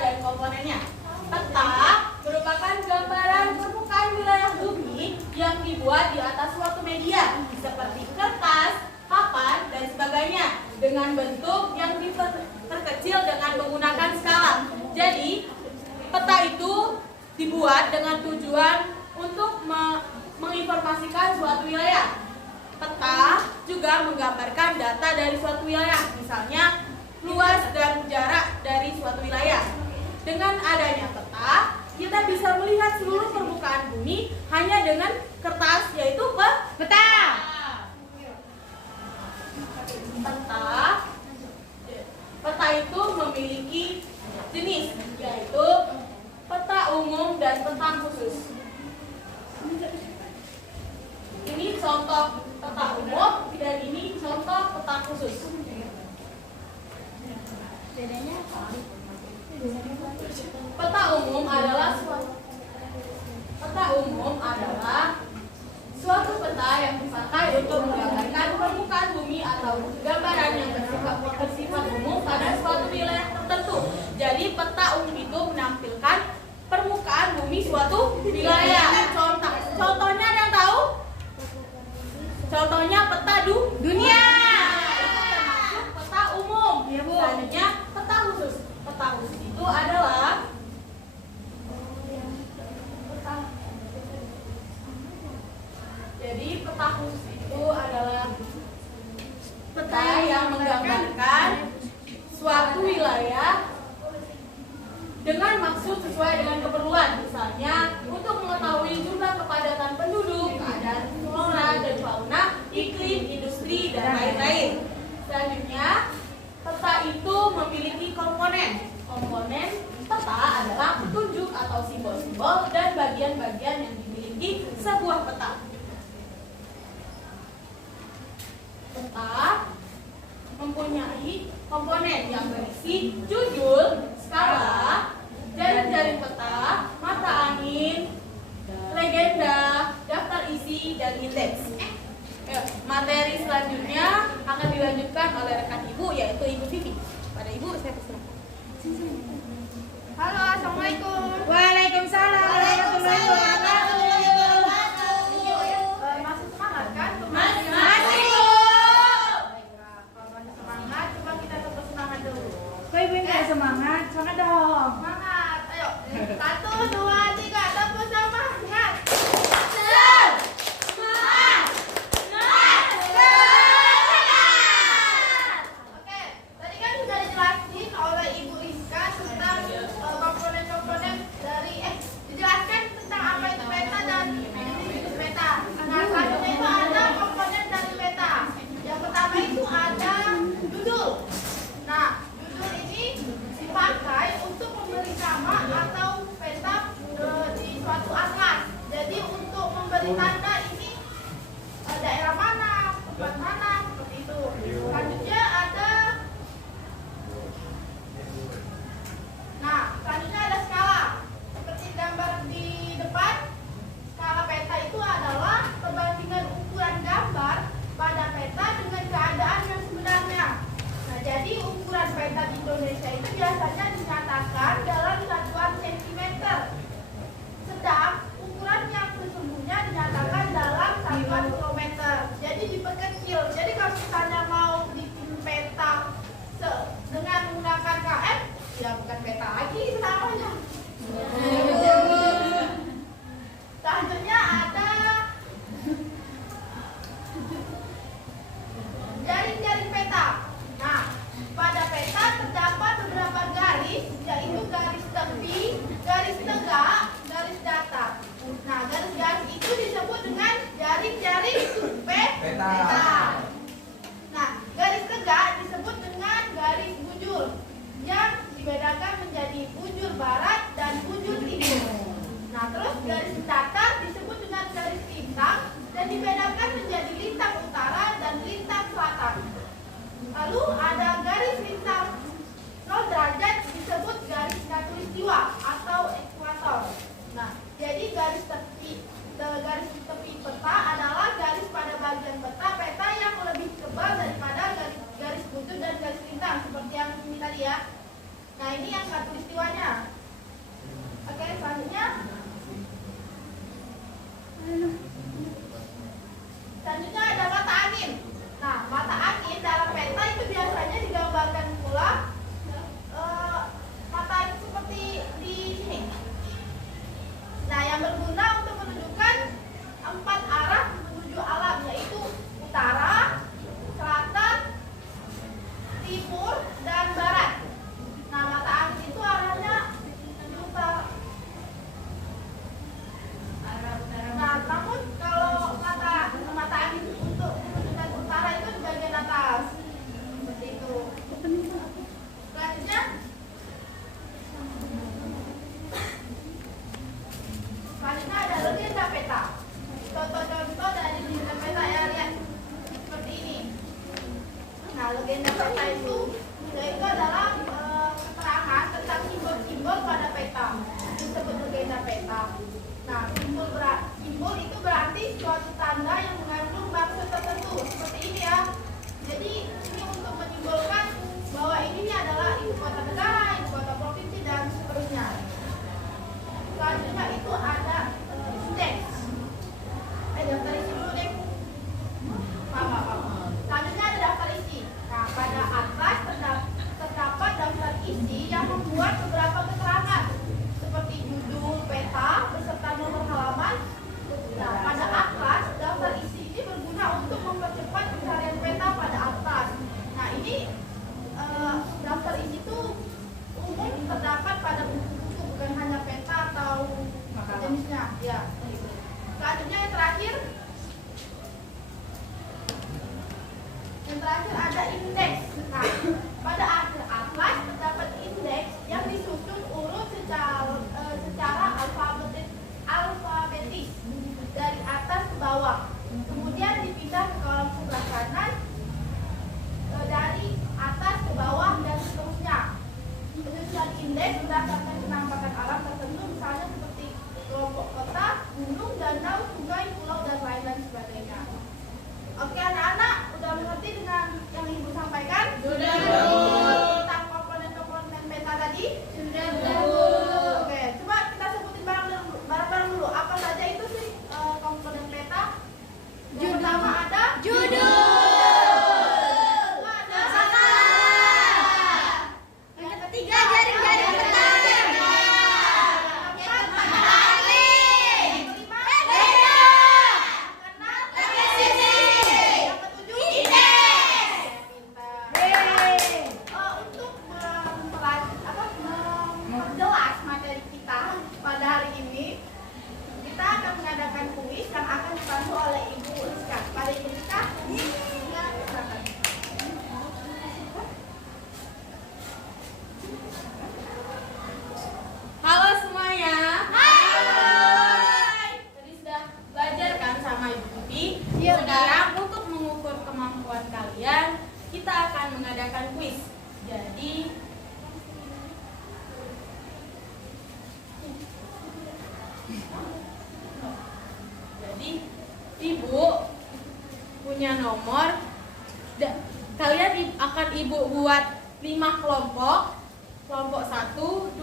dan komponennya. Peta merupakan gambaran permukaan wilayah bumi yang dibuat di atas suatu media seperti kertas, papan, dan sebagainya dengan bentuk yang diperkecil dengan menggunakan skala. Jadi, peta itu dibuat dengan tujuan untuk menginformasikan suatu wilayah. Peta juga menggambarkan data dari suatu wilayah, misalnya luas dan jarak dari suatu wilayah. Dengan adanya peta, kita bisa melihat seluruh permukaan bumi hanya dengan kertas, yaitu peta. Peta itu memiliki jenis, yaitu peta umum dan peta khusus. Ini contoh peta umum dan ini contoh peta khusus. Bedanya apa? Peta umum adalah suatu peta yang dipakai untuk menggambarkan permukaan bumi atau gambaran yang bersifat umum pada suatu wilayah tertentu. Jadi peta umum itu menampilkan permukaan bumi suatu wilayah. Contohnya ada yang tahu? Contohnya peta dunia. Itu termasuk peta umum. Selanjutnya peta khusus. Peta khusus itu adalah peta yang menggambarkan suatu wilayah dengan maksud sesuai dengan keperluan, misalnya untuk mengetahui jumlah kepadatan penduduk, keadaan flora dan fauna, iklim, industri, dan lain-lain. Selanjutnya, peta itu memiliki komponen. Komponen peta adalah petunjuk atau simbol-simbol dan bagian-bagian yang dimiliki sebuah peta. Peta mempunyai komponen yang berisi judul, skala, jaring-jaring peta, mata angin, legenda, daftar isi, dan indeks. Materi selanjutnya akan dilanjutkan oleh rekan ibu, yaitu Ibu Vivi. Pada ibu saya persilakan. Halo, assalamualaikum. Waalaikumsalam warahmatullahi wabarakatuh. Masih semangat kan? Masih. Baiklah, kalau masih semangat, coba kita tetap semangat dulu. Kok ibu nggak semangat? Semangat dong. Semangat, ayo. 1, 2, 3, tepuk semangat. Oke, tadi kan sudah dijelasin oleh Ibu Rizka tentang komponen-komponen dari dijelaskan tentang apa itu peta dan jenis peta. Nah, selanjutnya itu ada komponen dari peta. Yang pertama itu ada judul. Nah, judul ini dipakai untuk memberi nama atau peta di suatu atlas. Jadi untuk memberi tanda ini daerah mana, tempat mana, seperti itu. Selanjutnya ada selanjutnya ada skala. Seperti gambar di depan, skala peta itu adalah perbandingan ukuran gambar pada peta dengan keadaan yang sebenarnya. Nah, jadi ukuran peta di Indonesia itu biasanya dinyatakan dalam satuan sentimeter. Sedang ukuran yang sesungguhnya dinyatakan dalam satuan kilometer. Jadi diperkecil. Jadi kalau misalnya mau bikin peta dengan menggunakan km, ya bukan peta lagi namanya. Selanjutnya ada jaring-jaring peta. Nah, pada peta terdapat beberapa garis, yaitu garis tepi, garis tegak, garis datar. Nah, garis-garis itu disebut dengan jaring-jaring peta. Nah, garis tegak disebut dengan garis bujur yang dibedakan menjadi bujur barat dan bujur timur. Nah, terus garis datar disebut dengan garis lintang dan dibedakan menjadi lintang utara dan lintang selatan. Lalu ada garis lintang 0 derajat disebut garis khatulistiwa atau ekuator. Nah, jadi garis tepi peta adalah garis pada bagian peta yang lebih tebal daripada garis bujur dan garis lintang seperti yang ini tadi ya. Nah, ini yang khatulistiwanya. peta. Nah, simbol itu berarti suatu tanda yang mengandung maksud tertentu. Seperti ini ya. Jadi ini untuk menyimbolkan bahwa ini adalah ibu kota negara, ibu kota provinsi dan seterusnya. Selanjutnya itu ada indeks. Daftar isi dulu deh. Selanjutnya ada daftar isi. Nah, pada atas terdapat daftar isi yang membuat beberapa keterangan seperti judul, peta, beserta nomor halaman. Nah, pada atas daftar isi ini berguna untuk mempercepat pencarian peta pada atas. Nah, ini daftar isi itu umum terdapat pada buku-buku, bukan hanya peta atau jenisnya. Ya. Selanjutnya yang terakhir ada indeks. Nah, pada akhir atlas terdapat indeks yang disusun urut secara alfabetis dari atas ke bawah. Kemudian dipindah ke kolom sebelah kanan dari atas ke bawah dan seterusnya. Penyusunan indeks berdasarkan penampakan alam tertentu, misalnya seperti kelompok kota, gunung, danau, sungai, pulau, dan lain-lain sebagainya. Oke anak-anak, udah mengerti dengan yang ibu sampaikan? Sudah. Tentang komponen-komponen peta tadi? Sudah. Oke, coba kita sebutin bareng-bareng dulu. Apa saja itu sih komponen peta? Yang pertama ada judul. Sekarang untuk mengukur kemampuan kalian, kita akan mengadakan kuis. Jadi ibu punya nomor. Kalian akan ibu buat 5 kelompok. Kelompok 1, 2,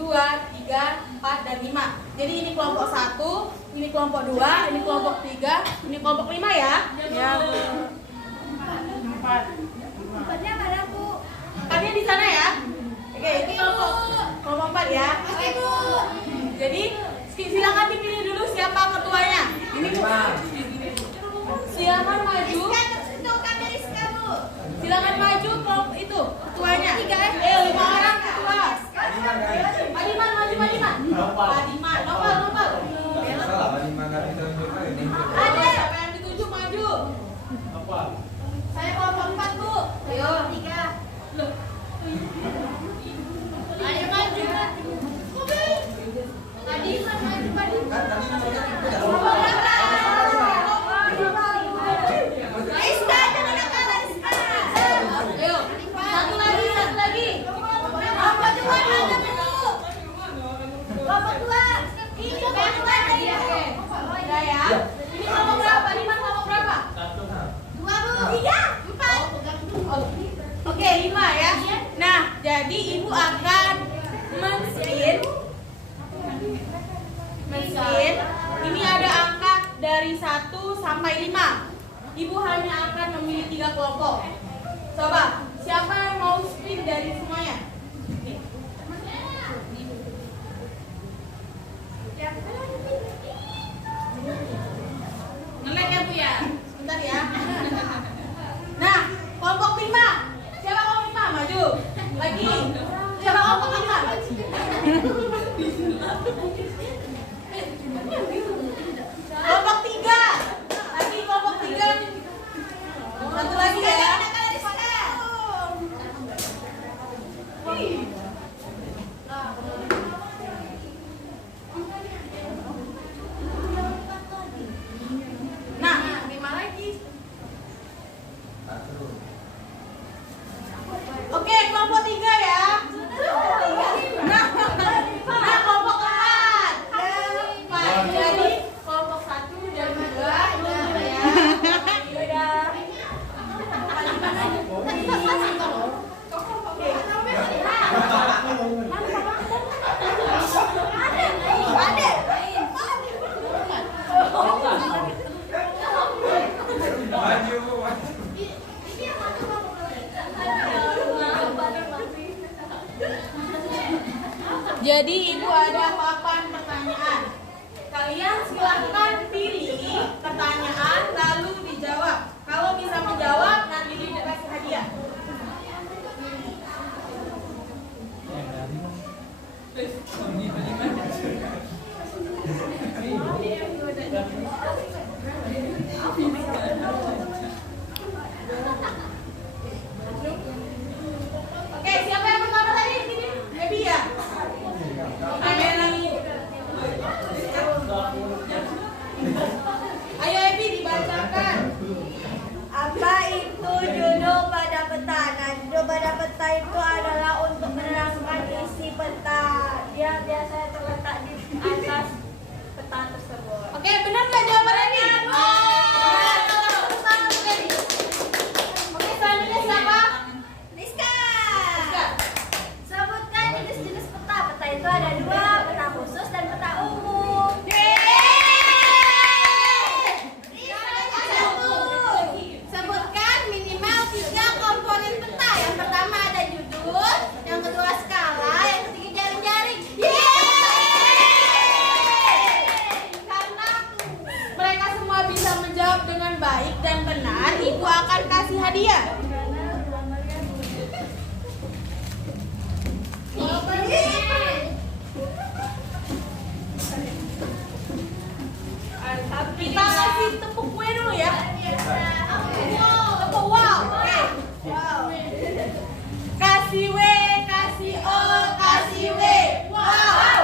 3, 4, dan 5. Jadi ini kelompok 1, ini kelompok 2, ini kelompok 3, ini kelompok 5 ya? Ya, Bu. 4. Empatnya mana, Bu? 4-nya di sana ya? Oke, ini kelompok 4 ya? Oke, Bu. Jadi silakan dipilih dulu siapa ketuanya. Ini silakan maju. Silakan maju kelompok itu ketuanya. 5 orang ketua. Padiman maju Padiman. Padiman, Nopal. Ada siapa yang ditunjuk maju? Saya kelompok 4, Bu. Ayo 3. Loh. Ayo maju. Padiman maju Padiman. Ini kelompok berapa? 5 kelompok berapa? 2, Bu. 3, 4. Oke, 5 ya. Nah, jadi ibu akan men-screen. Ini ada angka dari 1 sampai 5. Ibu hanya akan memilih 3 kelompok. Coba, siapa yang mau screen dari semuanya? Ngelek ya Bu ya? Sebentar ya. Nah, kelompok 5. Siapa kelompok 5? Maju. Lagi. Siapa kelompok 5? Kelompok 3. Lagi kelompok 3. Satu lagi ya. Nah, 5 lagi. Oke, kelompok 3 ya. Nah, kelompok 4. Jadi ibu ada papan pertanyaan. Kalian silahkan pilih pertanyaan lalu dijawab. Kalau bisa menjawab nanti ibu kasih hadiah. Oke, siapa yang pertama tadi? Sini, Ebi ya? Ayo Ebi dibacakan. Apa itu judul pada peta? Nah, judul pada peta itu adalah untuk menerangkan isi peta. Dia biasanya terletak di atas peta tersebut. Oke, benar nggak jawabannya? Oke, selanjutnya siapa? Rizka. Rizka. Sebutkan jenis-jenis peta. Peta itu ada dua, peta khusus dan peta umum. Sebutkan minimal 3 komponen peta. Yang pertama ada judul, yang kedua skala, yang ketiga jaring-jaring. Karena mereka semua bisa menjawab dengan baik dan benar, ibu akan kasih hadiah. Kita kasih tepuk kue dulu ya. Tepuk wow. Oke. Kasih W, kasih O, kasih W. Wow.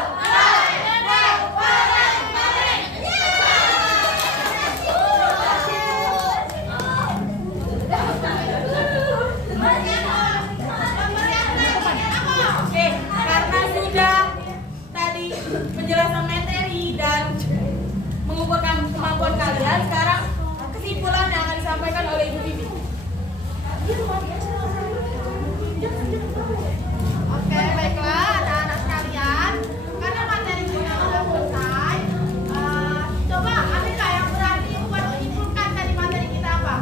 Oke, karena sudah tadi penjelasan materi dan mengukurkan kemampuan kalian, sekarang kesimpulan yang akan disampaikan oleh Ibu Bibi. Oke, baiklah anak-anak sekalian. Karena materi kita sudah selesai, coba ada nggak yang berani buat menyimpulkan tadi materi kita apa?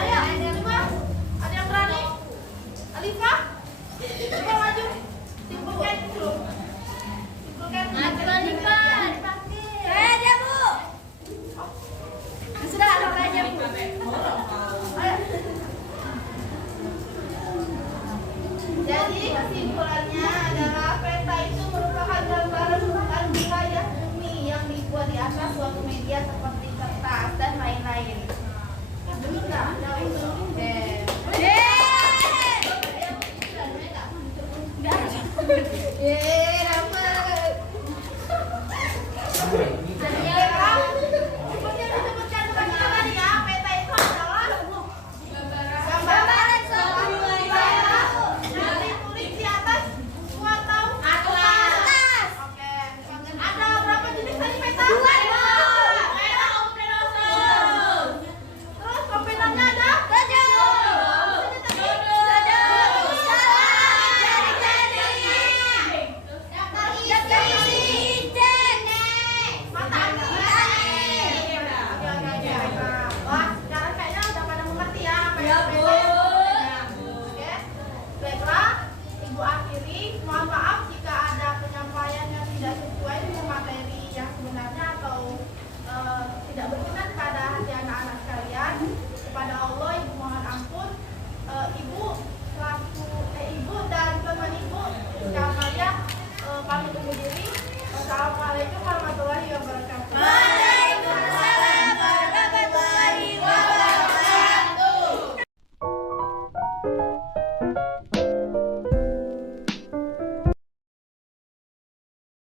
Ayo, coba. Ada yang berani? Alifa? Coba maju. Simpulkan dulu. Simpulkan. Aja, Bu. Sudah ada aja, Bu. Ayo. Jadi kesimpulannya adalah peta itu merupakan gambaran bukan wilayah bumi yang dibuat di atas suatu media seperti kertas dan lain-lain. Benar nggak? Oke. Yeay.